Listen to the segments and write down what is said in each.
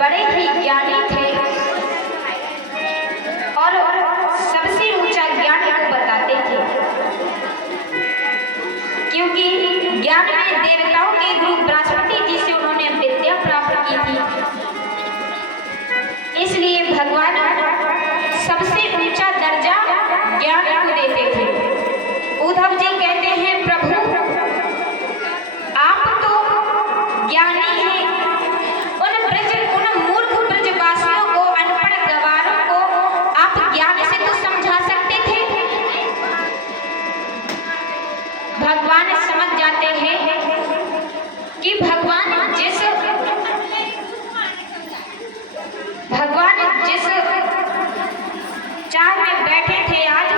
बड़े ही ज्ञानी थे और सबसे ऊंचा ज्ञान को बताते थे, क्योंकि ज्ञान में देवताओं के गुरु बृहस्पति जी से उन्होंने विद्या प्राप्त की थी। इसलिए भगवान सबसे ऊंचा दर्जा ज्ञान को देते थे। उद्धव जी कहते हैं, प्रभु आप तो ज्ञानी हैं, उन मूर्ख ब्रजवासियों को, अनपढ़ गवारों को आप ज्ञान से तो समझा सकते थे। भगवान समझ जाते हैं कि भगवान जिस चाह में बैठे थे आज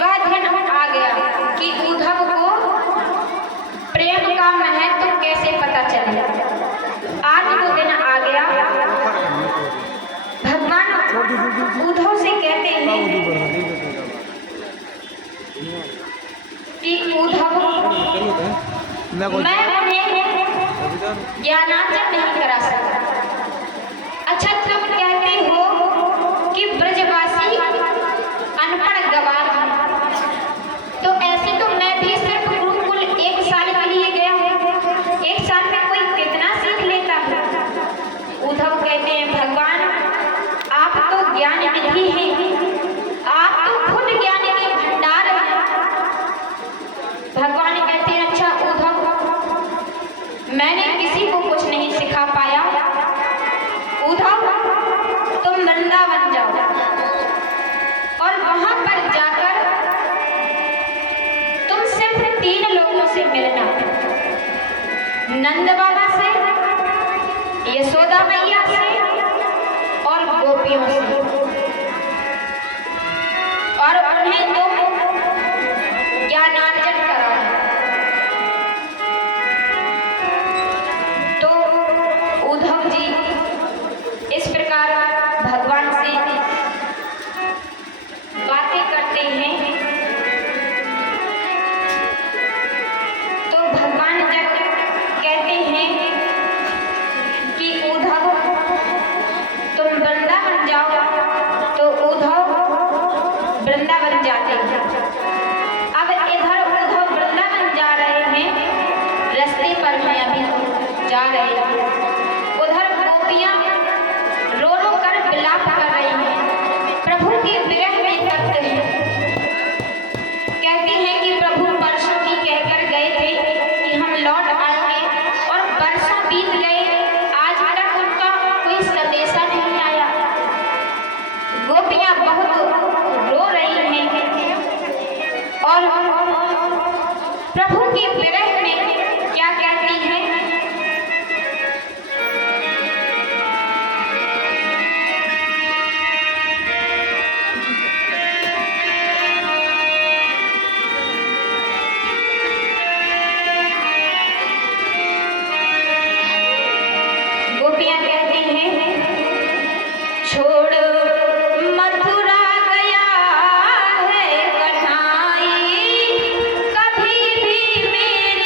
वह दिन आ गया कि उद्धव को प्रेम का महत्व कैसे पता चले। आज वो दिन आ गया। भगवान उद्धव से कहते हैं कि उद्धव मैं उन्हें ज्ञानार्जन नहीं करा सकता। अच्छा, तुम कहते हो कि ब्रजवासी अनपढ़ गवार हैं, तो ऐसे तो मैं भी सिर्फ गुरुकुल 1 साल के लिए गया हूँ। 1 साल में कोई कितना सीख लेता है। उद्धव कहते हैं, भगवान आप तो ज्ञान निधि हैं, आप तो खुद ज्ञान के भंडार हैं। भगवान कहते हैं, अच्छा उद्धव, मैंने किसी को कुछ नहीं सिखा पाया। उद्धव तुम वृंदावन जाओ और वहां पर जाकर तुम सिर्फ 3 लोगों से मिलना, नंद बाबा से, यशोदा मैया से और गोपियों से, और उन्हें तुम ज्ञानार्जन कराना। तो उद्धव जी इस प्रकार भगवान से बातें करते हैं। तो भगवान जब कहते हैं कि उद्धव तुम वृंदावन जाओ, तो उद्धव वृंदावन जाते हैं। अब इधर उद्धव वृंदावन जा रहे हैं, रास्ते पर हैं अभी जा रहे हैं। उधर गोपियां रो रो कर विलाप कर रही हैं, प्रभु के विरह में तप्त हैं। कहती हैं कि प्रभु परसों ही कहकर गए थे कि हम लौट आएंगे, और वर्षों बीत गए, आज तक उनका कोई संदेशा नहीं आया। गोपियां बहुत रो रही हैं और प्रभु के विरह में क्या कहती हैं, गोपियां कहती हैं, छोड़ मथुरा गया है कन्हई, कभी भी मेरे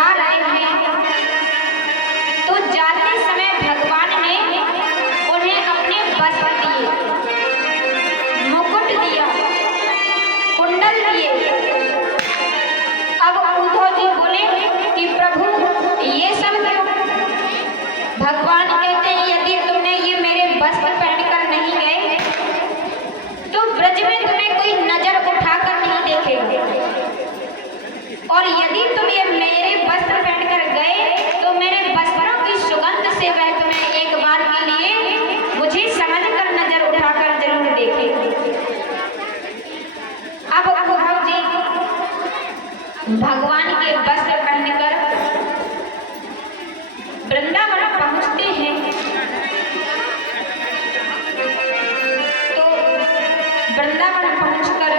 जा रहे हैं तो जाते समय भगवान ने उन्हें अपने वस्त्र दिए, मुकुट दिया, कुंडल दिए। अब उद्धव जी बोले कि प्रभु ये सब क्यों? भगवान कहते हैं यदि तुमने ये मेरे वस्त्र पहनकर नहीं गए तो ब्रज में तुम्हें कोई नजर उठाकर नहीं देखेगा, और यदि तुम ये मेरे वस्त्र पहनकर गए तो मेरे वस्त्रों की सुगंध से वह तुम्हें एक बार के लिए मुझे समझकर नजर उठाकर जरूर देखेगी। अब उद्धव जी भगवान के वस्त्र पहनकर वृंदावन पहुंचते हैं तो वृंदावन पहुंचकर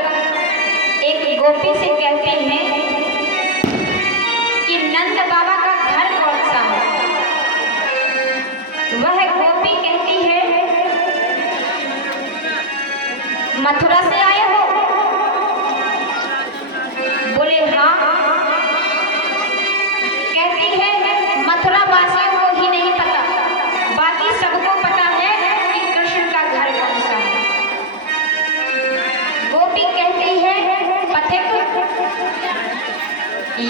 एक गोपी से कहते हैं कि नंद बाबा का घर कौन सा है? वह गोपी कहती है मथुरा से आए हो? बोले हाँ। कहती है मथुरा वासियों को ही नहीं पता, बाकी सबको पता है कि कृष्ण का घर कौन सा है। गोपी कहती है पथिक,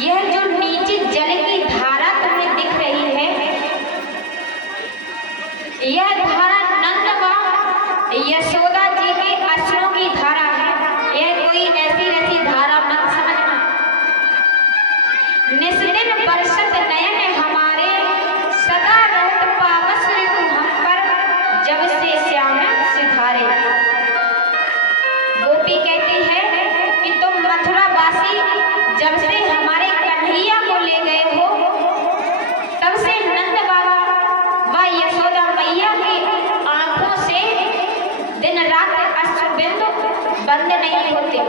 यह जो नीचे जल की धारा तुम्हें दिख रही है, यह धारा नंद व यशोदा जी के अश्रों की धारा है। यह कोई ऐसी वैसी धारा मत समझना। निस्दिन बरसत नयन हमारे, सदा रहत पावस ऋतु हम पर, जब से श्याम सिधारे। गोपी कहती है कि तुम मथुरा वासी जब से हमारे कन्हैया को ले गए हो तब से नंद बाबा व यशोदा मैया की आंखों से दिन रात अश्रुबिंदु बंद नहीं होते।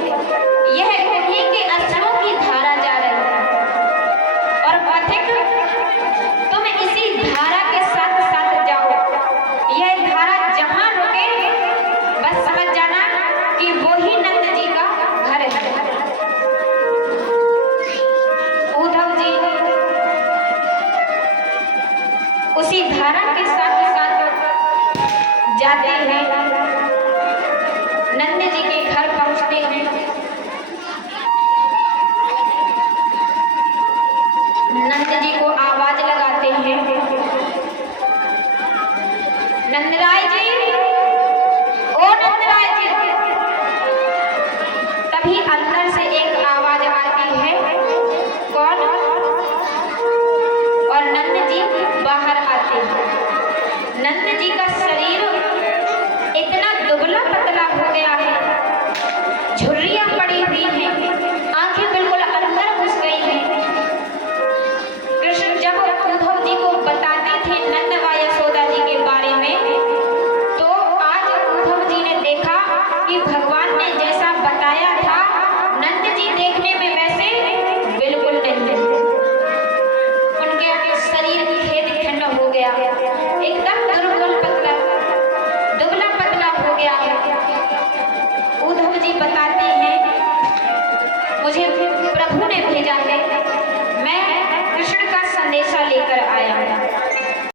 यह उन्हीं के अश्रों की धारा जा रही है। और पथिक तुम इसी धारा के साथ साथ जाओ, यह धारा जहां रुके बस समझ जाना कि वो ही नंद जी का घर है। उद्धव जी उसी धारा के साथ साथ जाते हैं, नंद जी के घर पहुंचते हैं। नंद जी को आवाज लगाते हैं, नंदराय जी, ओ नंदराय जी। तभी अंदर से एक आवाज आती है, कौन? और नंद जी बाहर आते हैं। नंद जी का शरीर इतना दुबला पतला हो गया है, झुर्रियां पड़ी हुई हैं, आंखें बिल्कुल अंदर घुस गई हैं। कृष्ण जब उद्धव जी को बताते थे नंद व यशोदा जी के बारे में, तो आज उद्धव जी ने देखा कि भगवान ने जैसा बताया था नंद जी देखने में वैसे बिल्कुल नहीं। उनके शरीर खेद खिन्न हो गया।